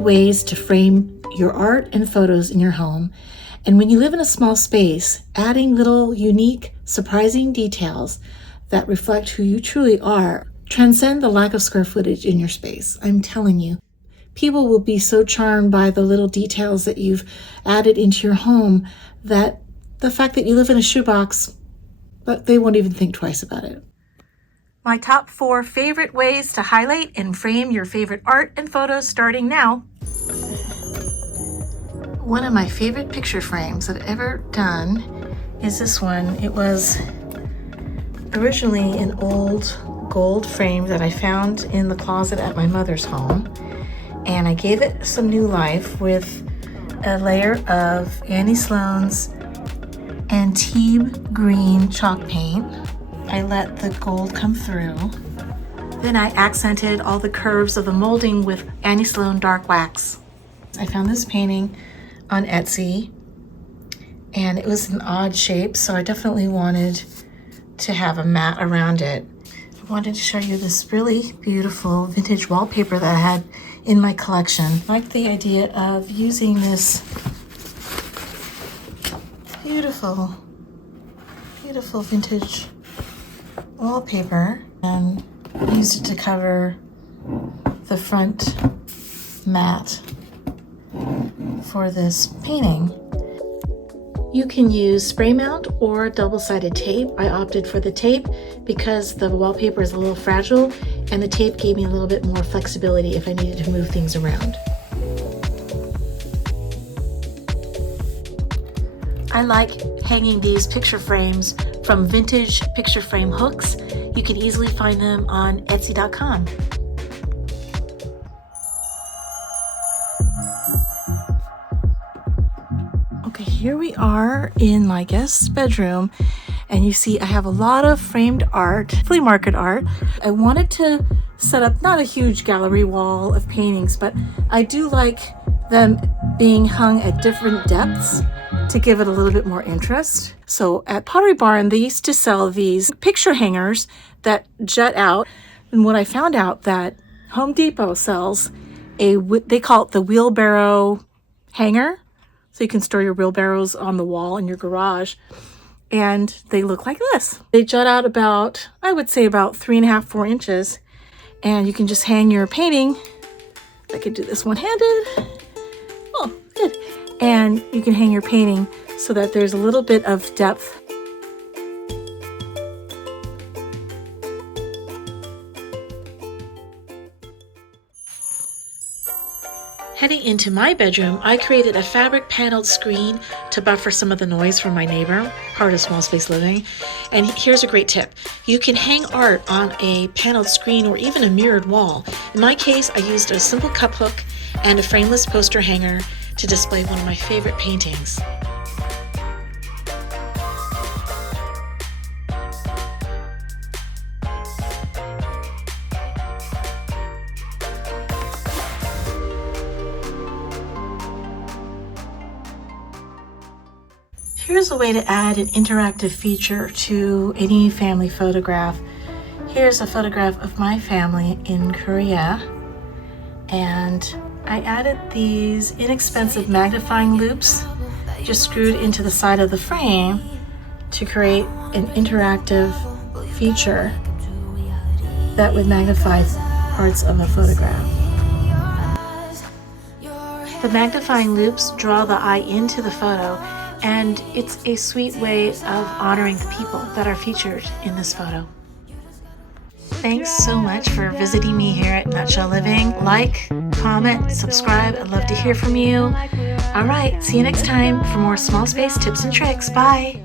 ways to frame your art and photos in your home. And when you live in a small space, adding little unique, surprising details that reflect who you truly are transcend the lack of square footage in your space. I'm telling you, people will be so charmed by the little details that you've added into your home that the fact that you live in a shoebox, but they won't even think twice about it. My top 4 favorite ways to highlight and frame your favorite art and photos starting now. One of my favorite picture frames I've ever done is this one. It was originally an old gold frame that I found in the closet at my mother's home, and I gave it some new life with a layer of Annie Sloan's Antibes green chalk paint. I let the gold come through. Then I accented all the curves of the molding with Annie Sloan dark wax. I found this painting on Etsy, and it was an odd shape, so I definitely wanted to have a mat around it. I wanted to show you this really beautiful vintage wallpaper that I had in my collection. I like the idea of using this beautiful vintage wallpaper and used it to cover the front mat for this painting. You can use spray mount or double-sided tape. I opted for the tape because the wallpaper is a little fragile and the tape gave me a little bit more flexibility if I needed to move things around. I like hanging these picture frames from vintage picture frame hooks. You can easily find them on Etsy.com. Okay, here we are in my guest's bedroom, and you see I have a lot of framed art, flea market art. I wanted to set up not a huge gallery wall of paintings, but I do like them being hung at different depths to give it a little bit more interest. So at Pottery Barn, they used to sell these picture hangers that jut out. And what I found out that Home Depot sells they call it the wheelbarrow hanger. So you can store your wheelbarrows on the wall in your garage. And they look like this. They jut out about, I would say about 3.5, 4 inches. And you can just hang your painting. I could do this one-handed. Oh, good. And you can hang your painting so that there's a little bit of depth. Heading into my bedroom, I created a fabric paneled screen to buffer some of the noise from my neighbor, part of small space living. And here's a great tip. You can hang art on a paneled screen or even a mirrored wall. In my case, I used a simple cup hook and a frameless poster hanger to display one of my favorite paintings. Here's a way to add an interactive feature to any family photograph. Here's a photograph of my family in Korea, and I added these inexpensive magnifying loops just screwed into the side of the frame to create an interactive feature that would magnify parts of a photograph. The magnifying loops draw the eye into the photo, and it's a sweet way of honoring the people that are featured in this photo. Thanks so much for visiting me here at Nutshell Living. Like, comment, subscribe. I'd love to hear from you. All right, see you next time for more small space tips and tricks. Bye.